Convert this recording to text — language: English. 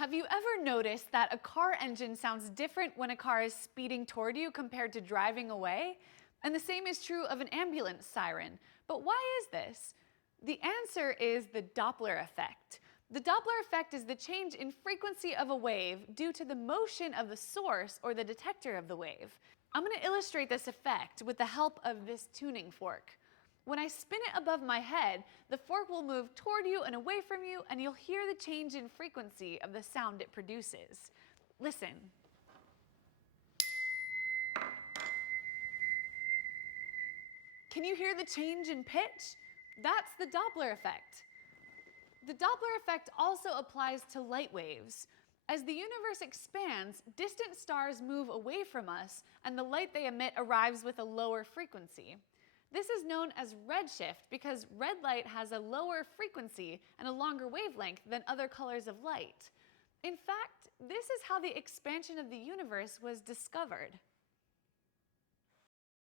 Have you ever noticed that a car engine sounds different when a car is speeding toward you compared to driving away? And the same is true of an ambulance siren. But why is this? The answer is the Doppler effect. The Doppler effect is the change in frequency of a wave due to the motion of the source or the detector of the wave. I'm going to illustrate this effect with the help of this tuning fork. When I spin it above my head, the fork will move toward you and away from you, and you'll hear the change in frequency of the sound it produces. Listen. Can you hear the change in pitch? That's the Doppler effect. The Doppler effect also applies to light waves. As the universe expands, distant stars move away from us, and the light they emit arrives with a lower frequency. This is known as redshift because red light has a lower frequency and a longer wavelength than other colors of light. In fact, this is how the expansion of the universe was discovered.